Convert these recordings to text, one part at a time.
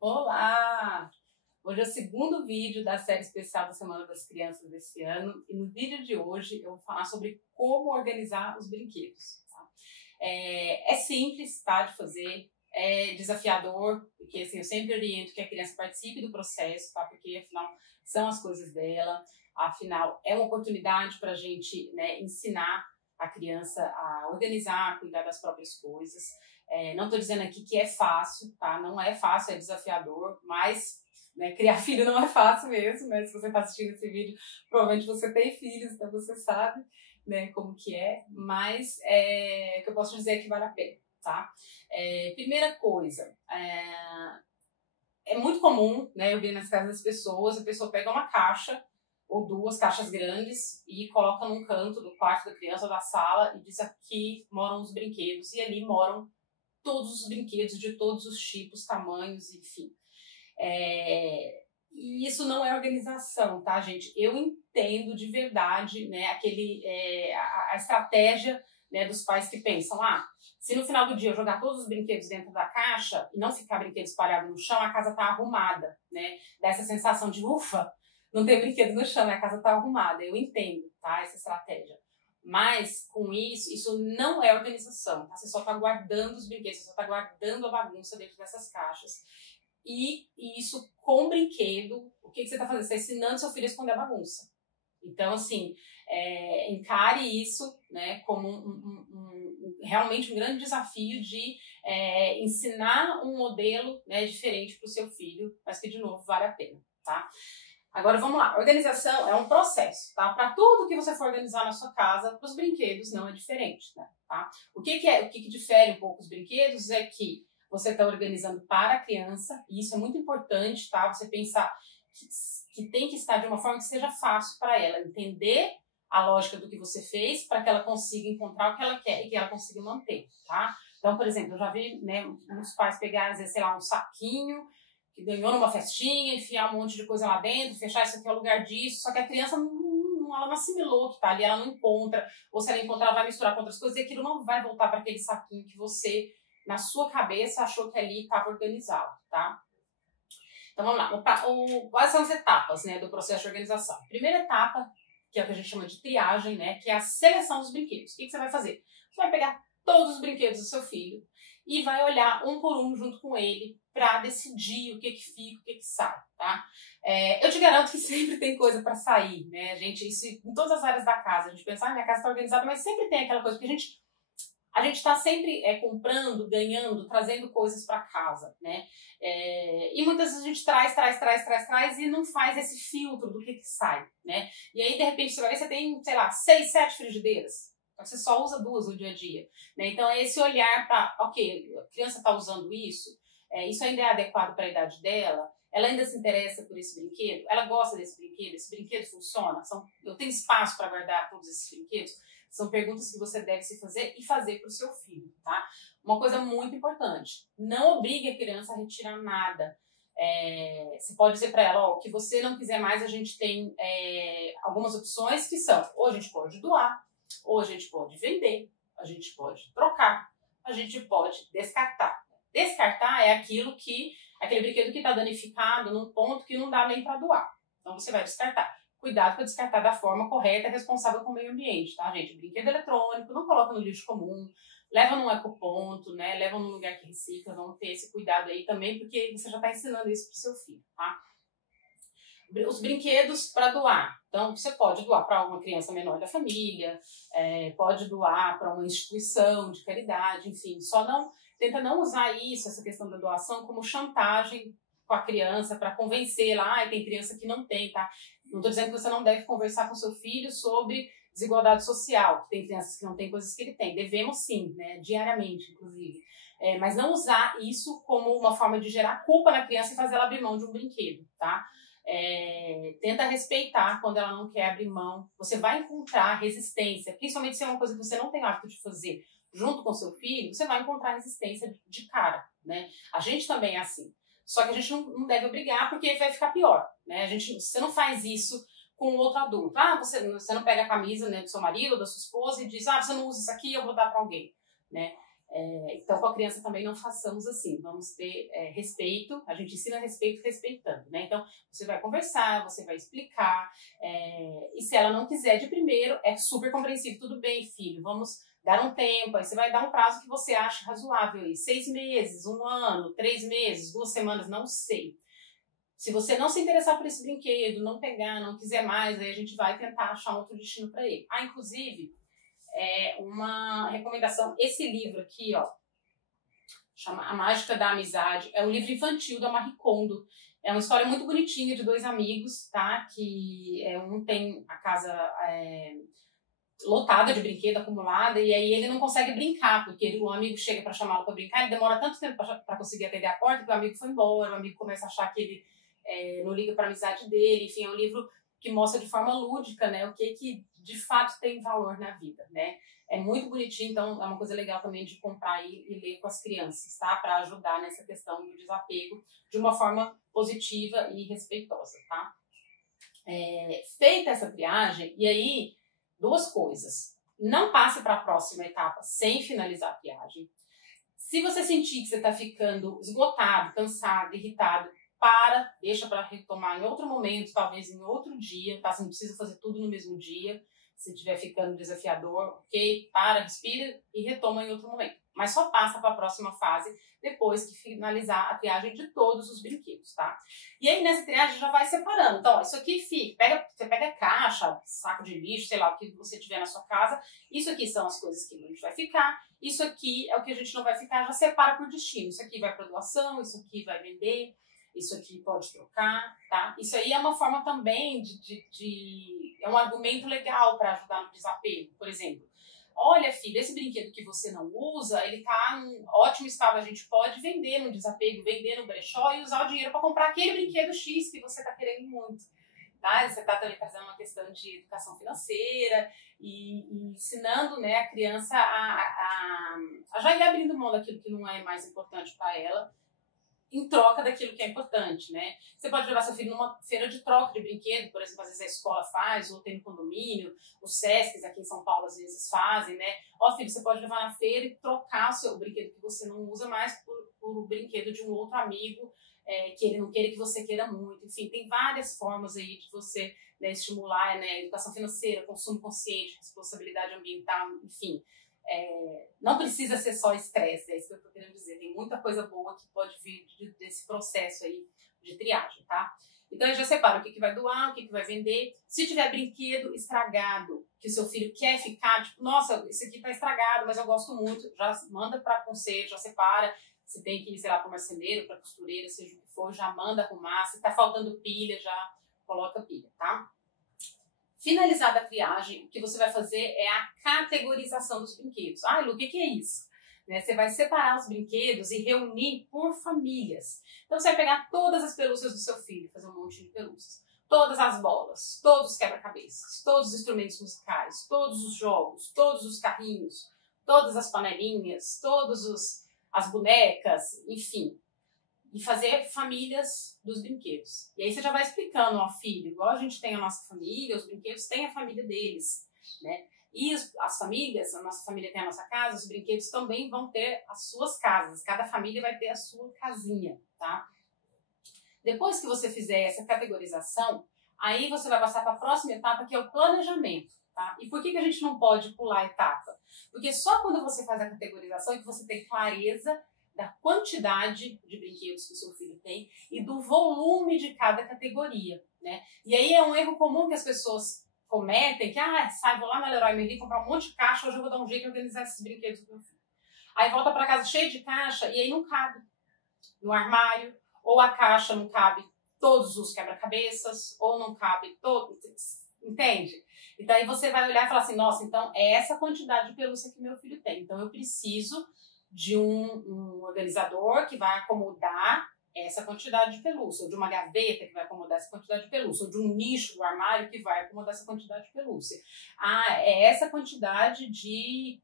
Olá! Hoje é o segundo vídeo da série especial da Semana das Crianças desse ano e no vídeo de hoje eu vou falar sobre como organizar os brinquedos. Tá? É simples, tá, de fazer, é desafiador, porque assim, eu sempre oriento que a criança participe do processo, tá? Porque afinal são as coisas dela, afinal é uma oportunidade para a gente, né, ensinar a criança a organizar, a cuidar das próprias coisas. Não estou dizendo aqui que é fácil, tá? Não é fácil, é desafiador, mas né, criar filho não é fácil mesmo, né? Se você está assistindo esse vídeo, provavelmente você tem filhos, então você sabe, né, como que é, mas o que eu posso dizer é que vale a pena, tá? Primeira coisa, é muito comum, né, eu vi nas casas das pessoas, a pessoa pega uma caixa ou duas caixas grandes e coloca num canto do quarto da criança ou da sala e diz: aqui moram os brinquedos, e ali moram todos os brinquedos de todos os tipos, tamanhos, enfim. E isso não é organização, tá, gente? Eu entendo de verdade, né, a estratégia, né, dos pais que pensam: se no final do dia eu jogar todos os brinquedos dentro da caixa e não ficar brinquedo espalhado no chão, a casa tá arrumada, né? Dá essa sensação de ufa, não tem brinquedo no chão, a casa tá arrumada. Eu entendo, tá, essa estratégia. Mas, com isso não é organização, tá? Você só tá guardando os brinquedos, você só tá guardando a bagunça dentro dessas caixas. E isso com brinquedo, o que você está fazendo? Você está ensinando seu filho a esconder a bagunça. Então, assim, encare isso, né, como realmente um grande desafio de ensinar um modelo, né, diferente para o seu filho, mas que, de novo, vale a pena, tá? Agora, vamos lá. Organização é um processo, tá? Para tudo que você for organizar na sua casa, para os brinquedos não é diferente, né? Tá? O que difere um pouco os brinquedos é que você está organizando para a criança, e isso é muito importante, tá? Você pensar que tem que estar de uma forma que seja fácil para ela entender a lógica do que você fez, para que ela consiga encontrar o que ela quer e que ela consiga manter, tá? Então, por exemplo, eu já vi, né, muitos pais pegarem, às vezes, sei lá, um saquinho que ganhou numa festinha, enfiar um monte de coisa lá dentro, fechar isso aqui é o lugar disso, só que a criança ela não assimilou que tá ali, ela não encontra, ou se ela encontrar, ela vai misturar com outras coisas, e aquilo não vai voltar para aquele saquinho que você, na sua cabeça, achou que ali estava organizado, tá? Então vamos lá, quais são as etapas, né, do processo de organização? Primeira etapa, que é o que a gente chama de triagem, né, que é a seleção dos brinquedos. O que você vai fazer? Você vai pegar todos os brinquedos do seu filho e vai olhar um por um junto com ele para decidir o que fica, o que sai, tá? Eu te garanto que sempre tem coisa para sair, né, gente? Isso em todas as áreas da casa. A gente pensa: minha casa está organizada, mas sempre tem aquela coisa que a gente está sempre comprando, ganhando, trazendo coisas para casa, né? E muitas vezes a gente traz e não faz esse filtro do que sai, né? E aí, de repente, você vai ver, você tem, sei lá, 6, 7 frigideiras. Você só usa 2 no dia a dia, né? Então, é esse olhar para, ok, a criança está usando isso, isso ainda é adequado para a idade dela, ela ainda se interessa por esse brinquedo, ela gosta desse brinquedo, esse brinquedo funciona, eu tenho espaço para guardar todos esses brinquedos. São perguntas que você deve se fazer e fazer para o seu filho, tá? Uma coisa muito importante: não obrigue a criança a retirar nada. Você pode dizer para ela: o que você não quiser mais, a gente tem algumas opções que são: ou a gente pode doar, ou a gente pode vender, a gente pode trocar, a gente pode descartar. Descartar é aquele brinquedo que está danificado num ponto que não dá nem para doar. Então você vai descartar. Cuidado para descartar da forma correta e responsável com o meio ambiente, tá, gente? Brinquedo eletrônico, não coloca no lixo comum, leva num ecoponto, né? Leva num lugar que recicla, vamos ter esse cuidado aí também, porque você já está ensinando isso pro seu filho, tá? Os brinquedos para doar. Então, você pode doar para uma criança menor da família, pode doar para uma instituição de caridade, enfim. Tenta não usar essa questão da doação, como chantagem com a criança para convencê-la. Tem criança que não tem, tá? Não estou dizendo que você não deve conversar com seu filho sobre desigualdade social, que tem crianças que não têm coisas que ele tem. Devemos sim, né? Diariamente, inclusive. Mas não usar isso como uma forma de gerar culpa na criança e fazer ela abrir mão de um brinquedo, tá? Tenta respeitar quando ela não quer abrir mão. Você vai encontrar resistência, principalmente se é uma coisa que você não tem hábito de fazer junto com seu filho, você vai encontrar resistência de cara, né? A gente também é assim. Só que a gente não deve obrigar, porque vai ficar pior, né? Você não faz isso com outro adulto. Você não pega a camisa, né, do seu marido ou da sua esposa e diz: você não usa isso aqui, eu vou dar para alguém, né? Então, com a criança também não façamos assim, vamos ter respeito, a gente ensina respeito respeitando, né? Então, você vai conversar, você vai explicar, e se ela não quiser de primeiro, é super compreensível, tudo bem, filho, vamos dar um tempo, aí você vai dar um prazo que você acha razoável, aí, 6 meses, 1 ano, 3 meses, 2 semanas, não sei. Se você não se interessar por esse brinquedo, não pegar, não quiser mais, aí a gente vai tentar achar um outro destino para ele. Inclusive, uma recomendação, esse livro aqui, ó, chama A Mágica da Amizade, é um livro infantil da Marie Kondo. É uma história muito bonitinha de 2 amigos, tá? Que um tem a casa lotada de brinquedo, acumulada, e aí ele não consegue brincar, porque o amigo chega para chamá-lo para brincar, ele demora tanto tempo para conseguir atender a porta que o amigo foi embora, o amigo começa a achar que ele não liga para a amizade dele. Enfim, é um livro que mostra de forma lúdica, né, o que de fato tem valor na vida, né. É muito bonitinho, então é uma coisa legal também de comprar e ler com as crianças, tá? Para ajudar nessa questão do desapego de uma forma positiva e respeitosa, tá? Feita essa triagem, e aí, 2 coisas. Não passe para a próxima etapa sem finalizar a triagem. Se você sentir que você está ficando esgotado, cansado, irritado, deixa para retomar em outro momento, talvez em outro dia, tá? Você não precisa fazer tudo no mesmo dia. Se estiver ficando desafiador, ok, respira e retoma em outro momento. Mas só passa para a próxima fase depois que finalizar a triagem de todos os brinquedos, tá? E aí nessa triagem já vai separando. Então, isso aqui você pega caixa, saco de lixo, sei lá, o que você tiver na sua casa. Isso aqui são as coisas que a gente vai ficar. Isso aqui é o que a gente não vai ficar, já separa por destino. Isso aqui vai para doação, isso aqui vai vender. Isso aqui pode trocar, tá? Isso aí é uma forma também é um argumento legal para ajudar no desapego. Por exemplo, olha, filho, esse brinquedo que você não usa, ele tá em ótimo estado, a gente pode vender no desapego, vender no brechó e usar o dinheiro para comprar aquele brinquedo X que você tá querendo muito. Tá? Você tá também fazendo uma questão de educação financeira e ensinando, né, a criança a já ir abrindo mão daquilo que não é mais importante para ela, em troca daquilo que é importante, né? Você pode levar seu filho numa feira de troca de brinquedo, por exemplo, às vezes a escola faz, ou tem no condomínio, os Sescs aqui em São Paulo às vezes fazem, né? Filho, você pode levar na feira e trocar o brinquedo que você não usa mais por o brinquedo de um outro amigo, que ele não queira, que você queira muito. Enfim, tem várias formas aí de você, né, estimular, né, educação financeira, consumo consciente, responsabilidade ambiental, enfim. Não precisa ser só estresse, é isso que eu tô querendo dizer. Tem muita coisa boa que pode vir desse processo aí de triagem, tá? Então, eu já separo o que vai doar, o que vai vender. Se tiver brinquedo estragado, que o seu filho quer ficar, tipo, nossa, esse aqui tá estragado, mas eu gosto muito, já manda para conselho, já separa. Se tem que ir, sei lá, para marceneiro, para costureira, seja o que for, já manda arrumar. Se tá faltando pilha, já coloca pilha, tá? Finalizada a triagem, o que você vai fazer é a categorização dos brinquedos. Lu, o que é isso? Você vai separar os brinquedos e reunir por famílias. Então, você vai pegar todas as pelúcias do seu filho, fazer um monte de pelúcias. Todas as bolas, todos os quebra-cabeças, todos os instrumentos musicais, todos os jogos, todos os carrinhos, todas as panelinhas, as bonecas, enfim. E fazer famílias dos brinquedos. E aí você já vai explicando, filho, igual a gente tem a nossa família, os brinquedos têm a família deles, né? E as famílias, a nossa família tem a nossa casa, os brinquedos também vão ter as suas casas. Cada família vai ter a sua casinha, tá? Depois que você fizer essa categorização, aí você vai passar para a próxima etapa, que é o planejamento, tá? E por que a gente não pode pular a etapa? Porque só quando você faz a categorização é que você tem clareza da quantidade de brinquedos que o seu filho tem e do volume de cada categoria, né? E aí é um erro comum que as pessoas cometem, que, vou lá na Leroy Merlin comprar um monte de caixa, hoje eu vou dar um jeito de organizar esses brinquedos do meu filho. Aí volta para casa cheio de caixa e aí não cabe no armário, ou a caixa não cabe todos os quebra-cabeças, ou não cabe todos, entende? Então aí você vai olhar e falar assim, nossa, então é essa quantidade de pelúcia que meu filho tem, então eu preciso de um organizador que vai acomodar essa quantidade de pelúcia, ou de uma gaveta que vai acomodar essa quantidade de pelúcia, ou de um nicho do armário que vai acomodar essa quantidade de pelúcia. É essa quantidade de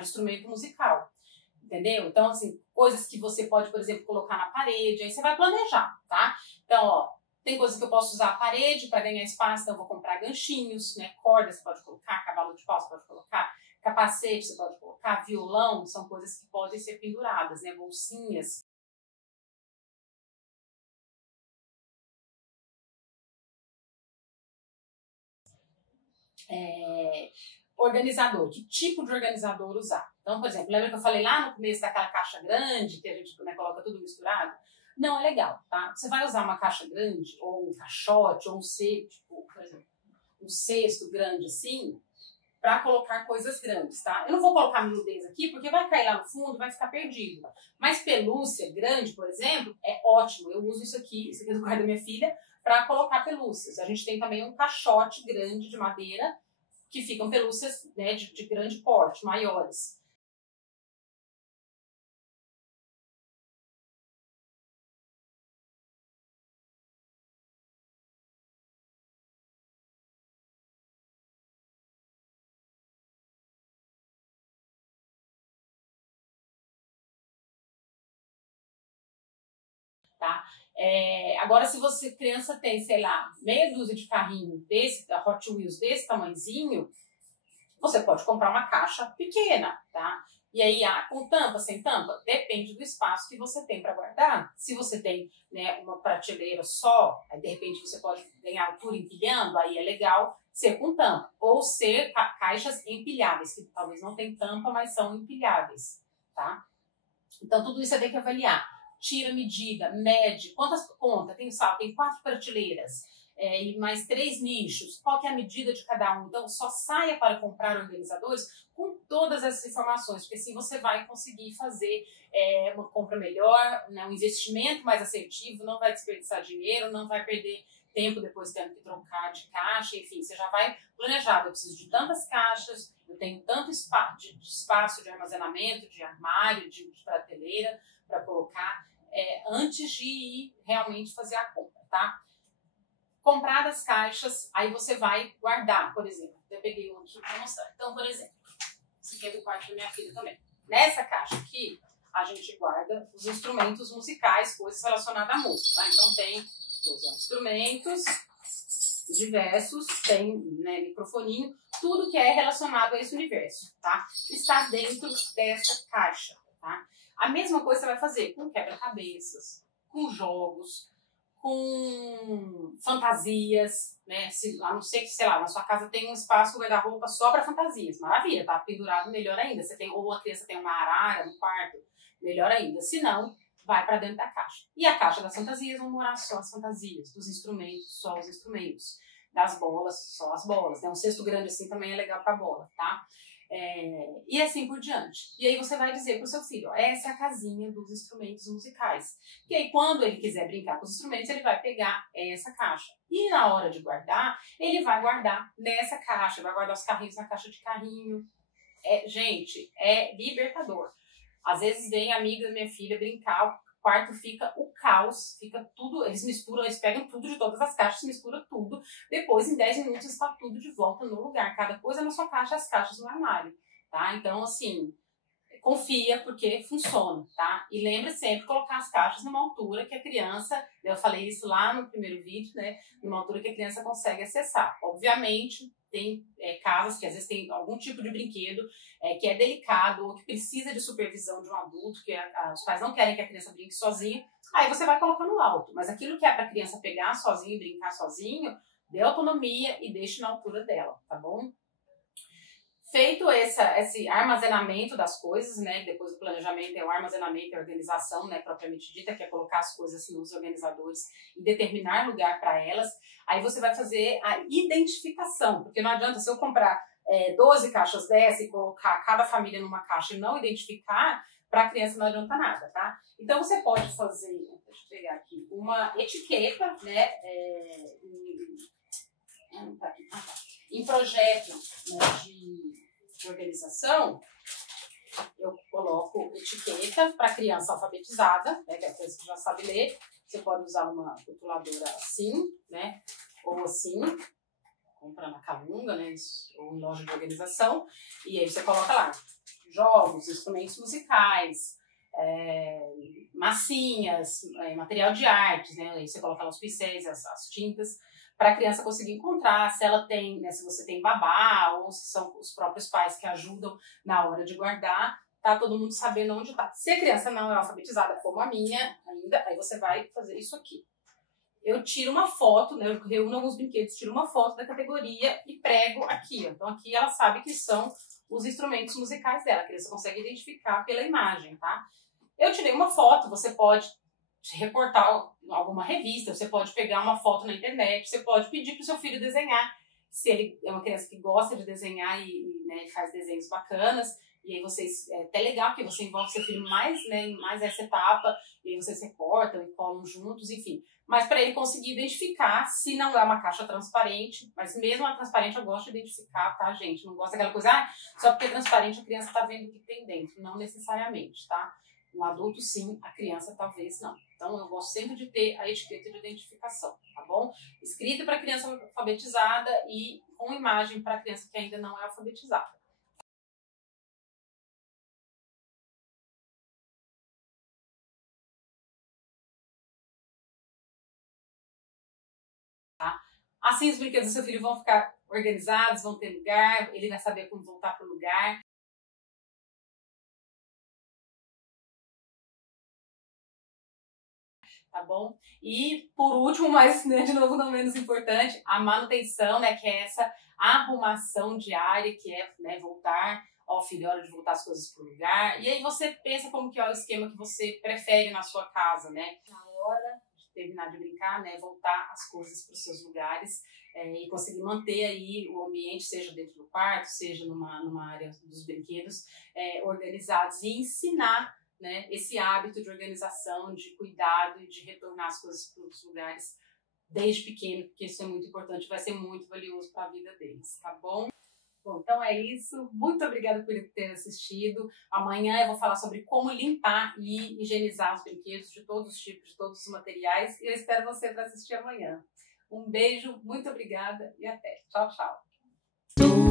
instrumento musical, entendeu? Então, assim, coisas que você pode, por exemplo, colocar na parede, aí você vai planejar, tá? Então, tem coisas que eu posso usar a parede para ganhar espaço, então eu vou comprar ganchinhos, né? Corda você pode colocar, cavalo de pau você pode colocar, capacete você pode colocar, violão, são coisas que podem ser penduradas, né? Bolsinhas. Organizador, que tipo de organizador usar? Então, por exemplo, lembra que eu falei lá no começo daquela caixa grande, que a gente, né, coloca tudo misturado? Não é legal, tá? Você vai usar uma caixa grande, ou um caixote, ou um cesto, tipo, por exemplo, um cesto grande assim, para colocar coisas grandes, tá? Eu não vou colocar miudez aqui, porque vai cair lá no fundo, vai ficar perdido. Mas pelúcia grande, por exemplo, é ótimo. Eu uso isso aqui é do quarto da minha filha, para colocar pelúcias. A gente tem também um caixote grande de madeira, que ficam pelúcias, né, de grande porte, maiores. Tá? Agora, se você, criança, tem, sei lá, meia dúzia de carrinho desse, da Hot Wheels desse tamanhozinho, você pode comprar uma caixa pequena, tá? E aí, com tampa, sem tampa, depende do espaço que você tem para guardar. Se você tem, né, uma prateleira só, aí de repente você pode ganhar altura empilhando, aí é legal ser com tampa. Ou ser caixas empilháveis, que talvez não tem tampa, mas são empilháveis, tá? Então, tudo isso você tem que avaliar. Tira medida, mede, quantas conta, tem 4 prateleiras, e mais 3 nichos, qual que é a medida de cada um. Então, só saia para comprar organizadores com todas essas informações, porque assim você vai conseguir fazer uma compra melhor, né, um investimento mais assertivo, não vai desperdiçar dinheiro, não vai perder tempo depois tendo que trocar de caixa, enfim, você já vai planejado. Eu preciso de tantas caixas, eu tenho tanto espaço de armazenamento, de armário, de prateleira para colocar, antes de ir realmente fazer a compra, tá? Compradas as caixas, aí você vai guardar, por exemplo. Eu peguei um aqui para mostrar. Então, por exemplo, esse aqui é do quarto da minha filha também. Nessa caixa aqui, a gente guarda os instrumentos musicais, coisas relacionadas à música, tá? Então tem os instrumentos diversos, tem, né, microfoninho, tudo que é relacionado a esse universo, tá? Está dentro dessa caixa, tá? A mesma coisa você vai fazer com quebra-cabeças, com jogos, com fantasias, né? A não ser que, sei lá, na sua casa tem um espaço guarda-roupa só para fantasias, maravilha, tá pendurado, melhor ainda. Você tem, ou a criança tem uma arara no quarto, melhor ainda. Se não, vai para dentro da caixa. E a caixa das fantasias vão morar só as fantasias, dos instrumentos, só os instrumentos, das bolas, só as bolas. Né? Um cesto grande assim também é legal para bola, tá? E assim por diante. E aí você vai dizer para o seu filho, ó, essa é a casinha dos instrumentos musicais. E aí quando ele quiser brincar com os instrumentos, ele vai pegar essa caixa. E na hora de guardar, ele vai guardar nessa caixa, vai guardar os carrinhos na caixa de carrinho. Gente, é libertador. Às vezes vem amiga da minha filha brincar, o quarto fica o caos, fica tudo, eles misturam, eles pegam tudo de todas as caixas, misturam tudo, depois em 10 minutos está tudo de volta no lugar, cada coisa na sua caixa, as caixas no armário, tá? Então, assim, confia porque funciona, tá? E lembra sempre de colocar as caixas numa altura que a criança, eu falei isso lá no primeiro vídeo, né? Numa altura que a criança consegue acessar. Obviamente, tem casas que às vezes tem algum tipo de brinquedo que é delicado ou que precisa de supervisão de um adulto, que os pais não querem que a criança brinque sozinha, aí você vai colocar no alto. Mas aquilo que é para a criança pegar sozinho e brincar sozinho, dê autonomia e deixe na altura dela, tá bom? Feito esse armazenamento das coisas, né? Depois do planejamento é o armazenamento e a organização, né? Propriamente dita, que é colocar as coisas nos organizadores e determinar lugar para elas. Aí você vai fazer a identificação, porque não adianta se eu comprar 12 caixas dessa e colocar cada família numa caixa e não identificar, para a criança não adianta nada, tá? Então você pode fazer, deixa eu pegar aqui, uma etiqueta, né? Em projeto, né, de organização, eu coloco etiqueta para criança alfabetizada, né, que é a criança que já sabe ler. Você pode usar uma rotuladora assim, né, ou assim, compra na Calunga, né, ou em loja de organização, e aí você coloca lá jogos, instrumentos musicais, massinhas, material de artes, né, aí você coloca lá os pincéis, as tintas, para a criança conseguir encontrar, se ela tem, né, se você tem babá ou se são os próprios pais que ajudam na hora de guardar, tá todo mundo sabendo onde tá. Se a criança não é alfabetizada como a minha ainda, aí você vai fazer isso aqui. Eu tiro uma foto, né, eu reúno alguns brinquedos, tiro uma foto da categoria e prego aqui. Ó. Então aqui ela sabe que são os instrumentos musicais dela, a criança consegue identificar pela imagem, tá? Eu tirei uma foto, você pode recortar alguma revista, você pode pegar uma foto na internet, você pode pedir para o seu filho desenhar, se ele é uma criança que gosta de desenhar né, faz desenhos bacanas, e aí vocês, é até legal que você envolve seu filho mais, né, em mais essa etapa, e aí vocês recortam e colam juntos, enfim. Mas para ele conseguir identificar, se não é uma caixa transparente, mas mesmo a transparente eu gosto de identificar, tá, gente? Não gosto daquela coisa, só porque é transparente a criança está vendo o que tem dentro, não necessariamente, tá? Um adulto sim, a criança talvez não. Então eu gosto sempre de ter a etiqueta de identificação, tá bom? Escrita para criança alfabetizada e com imagem para criança que ainda não é alfabetizada. Tá? Assim os brinquedos do seu filho vão ficar organizados, vão ter lugar, ele vai saber como voltar para o lugar. Tá bom? E por último, mas né, de novo não menos importante, a manutenção, né, que é essa arrumação diária, que é, né, voltar, ó filho, é hora de voltar as coisas pro lugar. E aí você pensa como que é o esquema que você prefere na sua casa, né? Na hora de terminar de brincar, né, voltar as coisas para os seus lugares e conseguir manter aí o ambiente, seja dentro do quarto, seja numa área dos brinquedos, organizados e ensinar, né, esse hábito de organização, de cuidado e de retornar as coisas para os lugares desde pequeno, porque isso é muito importante, vai ser muito valioso para a vida deles, tá bom? Bom, então é isso. Muito obrigada por ter assistido. Amanhã eu vou falar sobre como limpar e higienizar os brinquedos de todos os tipos, de todos os materiais. E eu espero você para assistir amanhã. Um beijo, muito obrigada e até. Tchau, tchau.